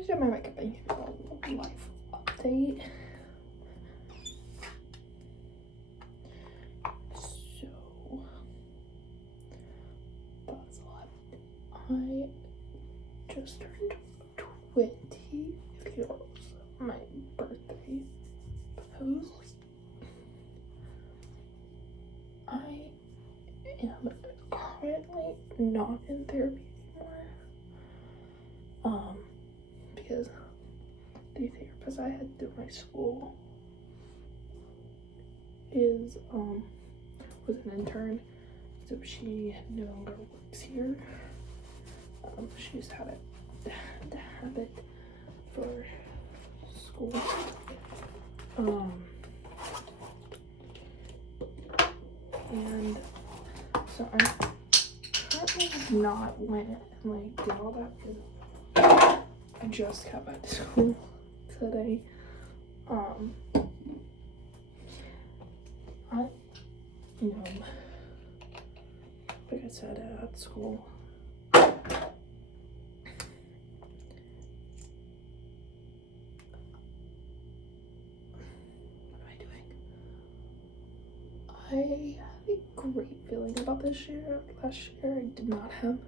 just did my makeup and give you a life update. So that's a lot. I just turned 20. If it was my birthday post. I am currently not in therapy anymore. Because the therapist I had through my school is was an intern, so she no longer works here. She just had to have it for school. And so I'm currently not went and like did all that because I just got back to school today. Like I said, at school. I have a great feeling about this year. Last year I did not have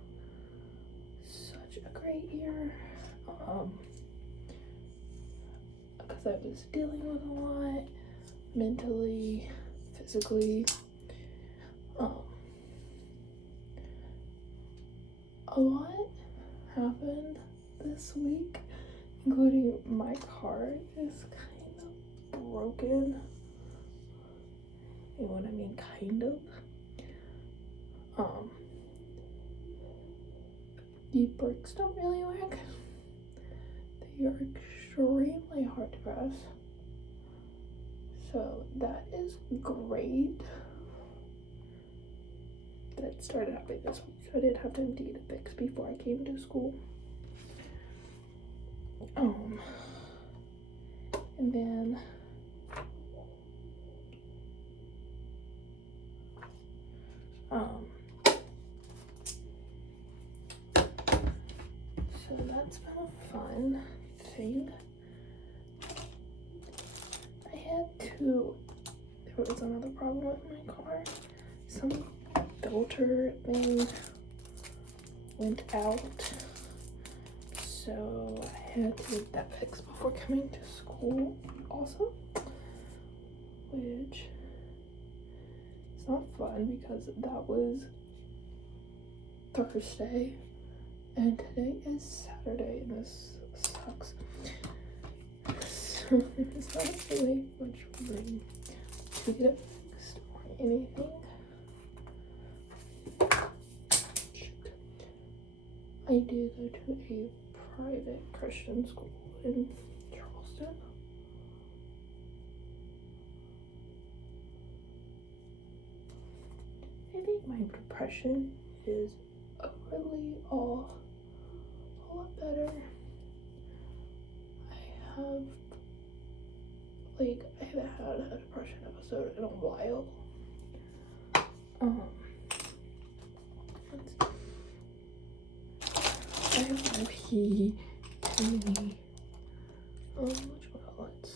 such a great year. Because I was dealing with a lot mentally, physically. A lot happened this week, including my car is kind of broken. You know what I mean? Kind of. The brakes don't really work. They are extremely hard to press. So that is great. That started happening this week. So I did have time to get it fixed before I came to school. And then so that's been a fun thing. There was another problem with my car. Some filter thing went out, so I had to get that fixed before coming to school also, which is not fun because that was Thursday and today is Saturday and this sucks. So it's not really much room to get it fixed or anything. I do go to a private Christian school in Charleston. I think my depression is really a lot better. I haven't had a depression episode in a while. I have no pee too many which outlets.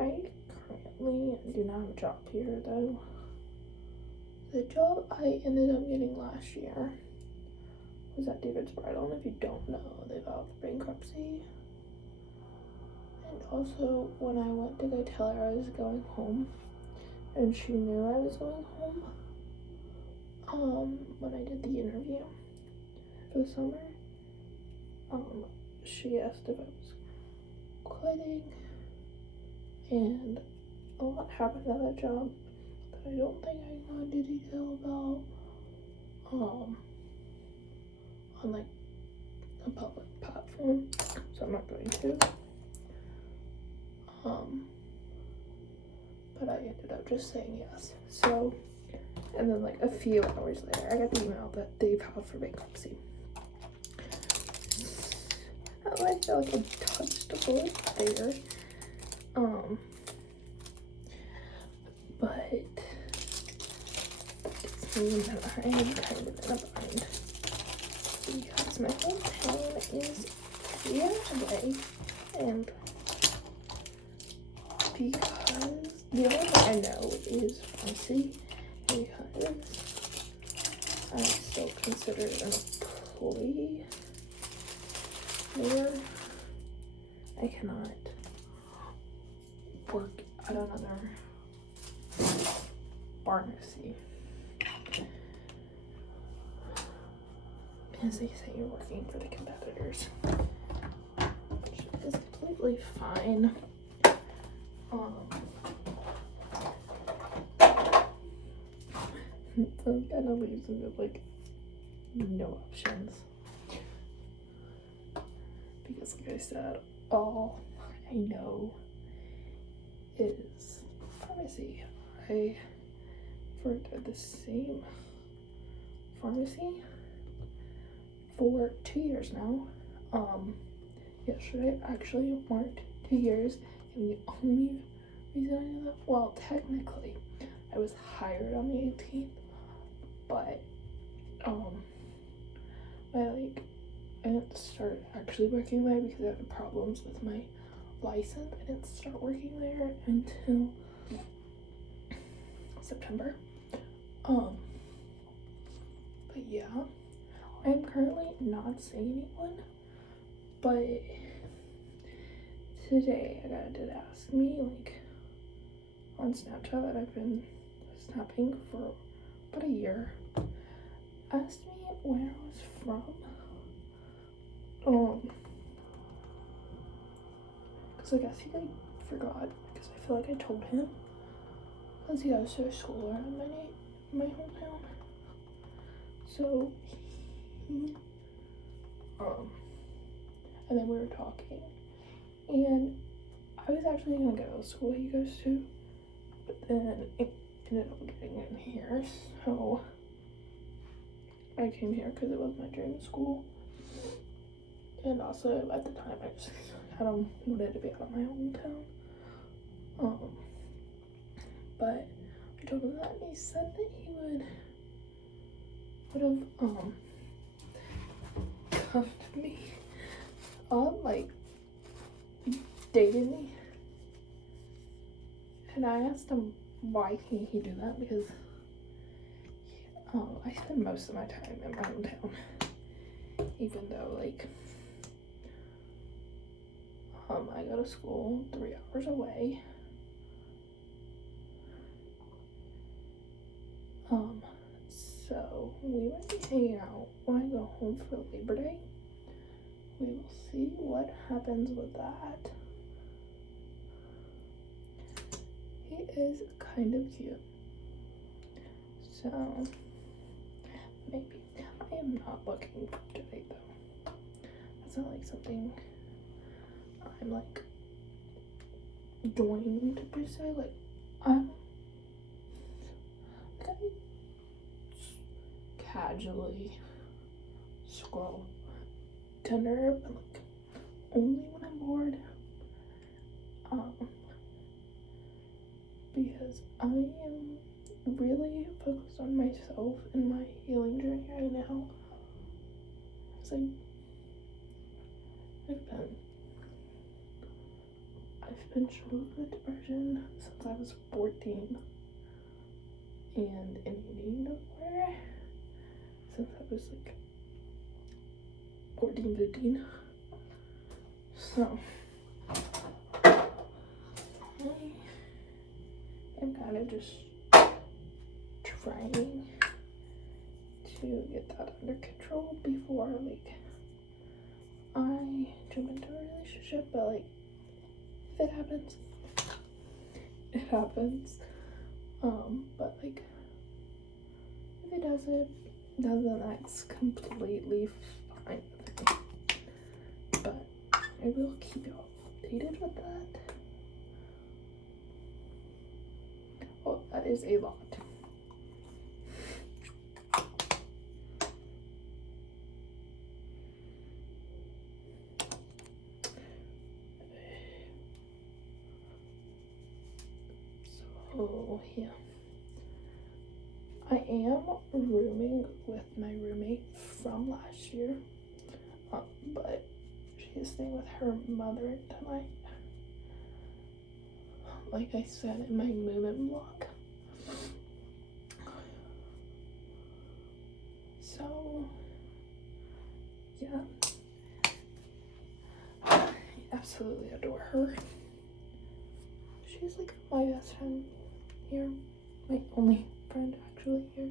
I currently do not have a job here though. The job I ended up getting last year was at David's Bridal, and if you don't know, they filed for bankruptcy. And also, when I went to go tell her I was going home, and she knew I was going home, when I did the interview for the summer, she asked if I was quitting, and a lot happened at that job that I don't think I can go into detail about, on like a public platform, so I'm not going to. But I ended up just saying yes. So, and then like a few hours later, I got the email that they filed for bankruptcy. I feel like I touched a bullet there. But it's mean that I am kind of in a bind. is here today, and because the only thing I know is pharmacy, because I'm still considered an employee there, I cannot work at another pharmacy. As they say, you're working for the competitors, which is completely fine. So it kind of leaves me with like no options, because like I said, all I know is pharmacy. I worked at the same pharmacy for 2 years now. Yesterday actually marked 2 years, and the only reason I know that, well, technically I was hired on the 18th, but I didn't start actually working there because I had problems with my license. I didn't start working there until September. But yeah, I'm currently not seeing anyone, but today a guy did ask me, like, on Snapchat that I've been snapping for about a year, asked me where I was from. Cause I guess he like forgot, because I feel like I told him, cause he goes to a school around my hometown. So he, and then we were talking, and I was actually gonna go to the school he goes to, but then it ended up getting in here, so I came here because it was my dream school. And also at the time I just wanted to be out of my hometown. But I told him that, and he said that he would have cuffed me up, like dated me. And I asked him why can't he do that, because I spend most of my time in my hometown, even though like I go to school 3 hours away. So we might be hanging out when I go home for Labor Day. We will see what happens with that. He is kind of cute, so maybe. I am not looking for today though. That's not like something I'm like going to pursue. Like I casually scroll Tinder, but like only when I'm bored. Because I am really focused on myself and my healing journey right now. It's like I've been struggling with depression since I was 14, and in eating disorder since I was like 14, 15. So I'm kind of just trying to get that under control before like I jump into a relationship. But like if it happens, it happens. But like if it doesn't, that's completely fine with me. But I will keep you updated with that. Oh, that is a lot. So yeah, I am rooming with my roommate from last year. but she is staying with her mother tonight. Like I said in my movement vlog. So, yeah. I absolutely adore her. She's like my best friend here. My only friend actually here.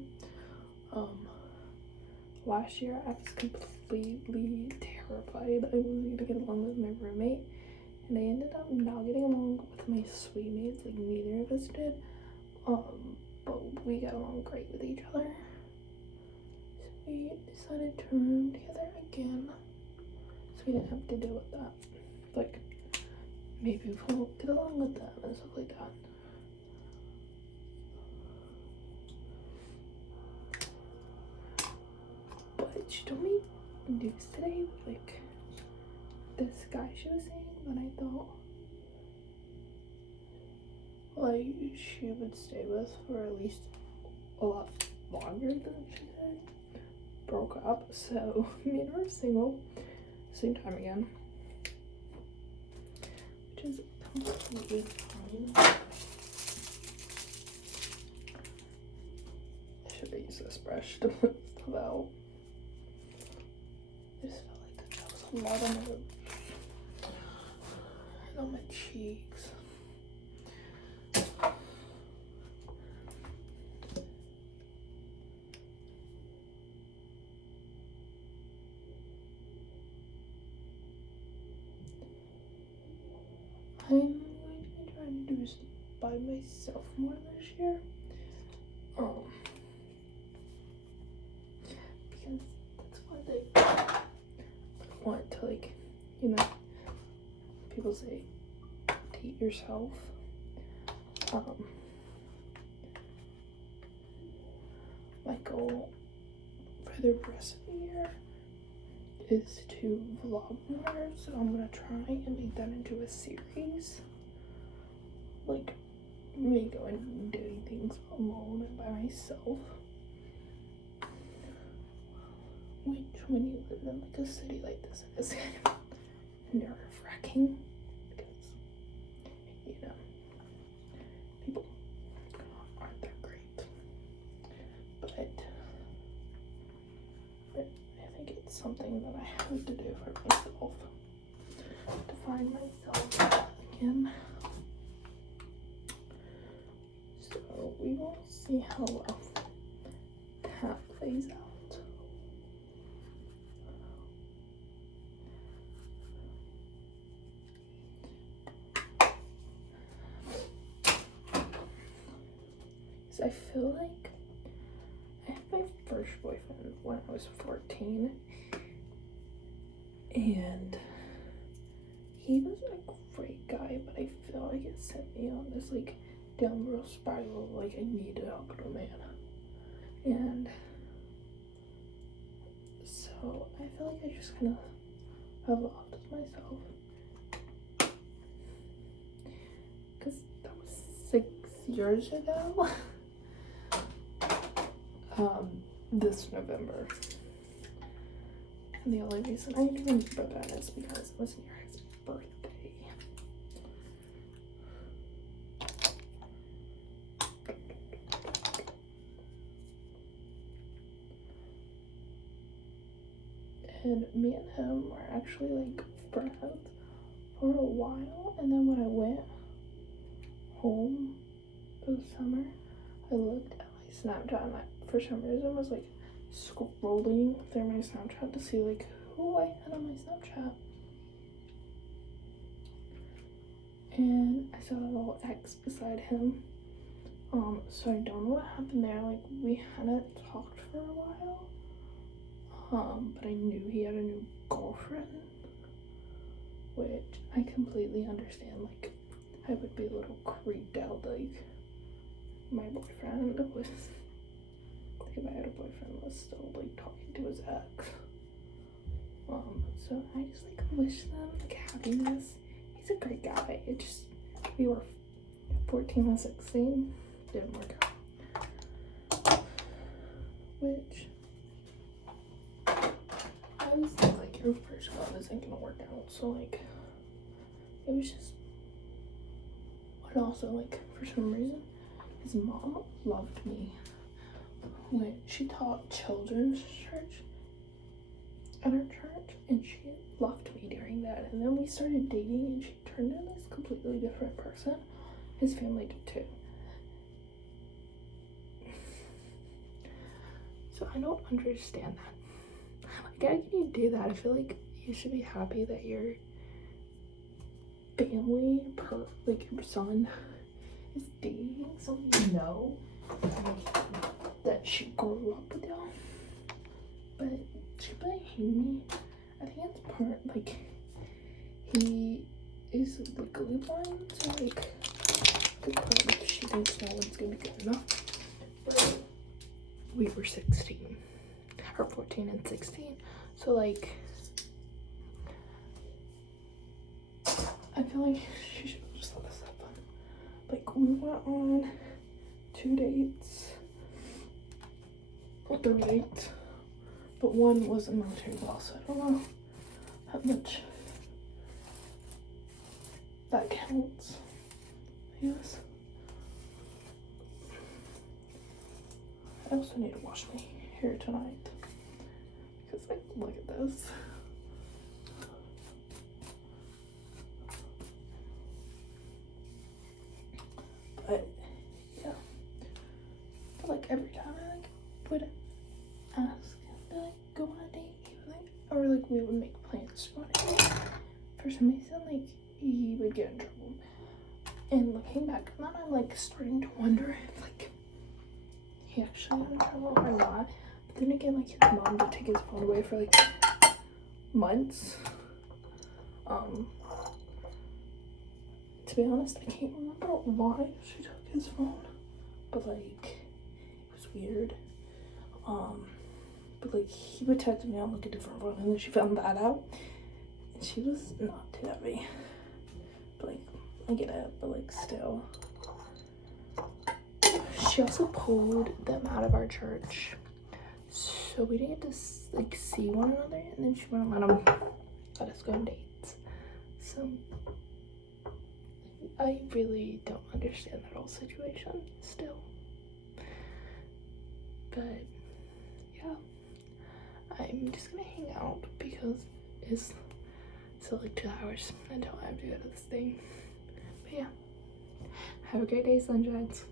Last year I was completely terrified I wasn't gonna get along with my roommate, and I ended up not getting along with my suite mates, like neither of us did. But we got along great with each other. So we decided to room together again. So we didn't have to deal with that. Like, maybe we'll get along with them and stuff like that. But she told me news today, like this guy she was saying that I thought like she would stay with for at least a lot longer than she said, broke up. So me and her are single, same time again, which is completely fine. I should have used this brush to put stuff out. I just felt like that was a lot on my lips and on my cheeks. I'm going to be trying to do this by myself more this year. Because that's one thing I want to, like, you know, people say date yourself. My goal for the rest of the year is to vlog more, so I'm gonna try and make that into a series, like me going and doing things alone and by myself, which when you live in like a city like this is kind of nerve-wracking because, you know, people aren't that great, but I think it's something that I have to do for myself, to find myself again. So we will see how well that plays out. So I feel like I had my first boyfriend when I was 14, and he was a great guy, but I feel like it sent me on this like downward spiral, like I need to talk to a man. And so I feel like I just kind of have lost myself, because that was 6 years ago. This November. And the only reason I remember that is because it was near his birthday. And me and him were actually like friends for a while, and then when I went home for the summer, I looked at my Snapchat and I, for some reason, was like scrolling through my Snapchat to see like who I had on my Snapchat, and I saw a little X beside him. So I don't know what happened there. Like, we hadn't talked for a while, but I knew he had a new girlfriend, which I completely understand. Like, I would be a little creeped out, like my boyfriend was, if I had a boyfriend, was still like talking to his ex. So I just like wish them like happiness. He's a great guy. It just, we were 14 and 16, didn't work out. Which I always think like proof first God isn't gonna work out. So like, it was just, and also like for some reason, his mom loved me when she taught children's church at our church, and she loved me during that. And then we started dating, and she turned into this completely different person. His family did too. So I don't understand that. Like, how can you do that? I feel like you should be happy that your family, like your son, is dating someone you know, like, that she grew up with y'all. But she really hated me. I think it's part, like, he is legally blind, so like, good part, like, she thinks no one's gonna be good enough. But we were 16, or 14 and 16, so like, I feel like she should just let us have fun. Like, we went on 2 dates, or 3 dates, but one was a military ball, so I don't know how much that counts, I guess. I also need to wash my hair tonight, because like, look at this. But yeah, but like every time I like would ask to like go on a date, he would, like, or like we would make plans to go on a date, for some reason like he would get in trouble. And looking back on that, I'm like starting to wonder if like he actually got in trouble or not. But then again, like his mom did take his phone away for like months. To be honest, I can't remember why she took his phone, but like it was weird. But like he would text me on like a different phone, and then she found that out, and she was not too happy. But like, I get it, but like still. She also pulled them out of our church, so we didn't get to like see one another, and then she wouldn't let us go on dates. So I really don't understand that whole situation still. But yeah, I'm just gonna hang out because it's still like 2 hours until I have to go to this thing. But yeah, have a great day, sunshines.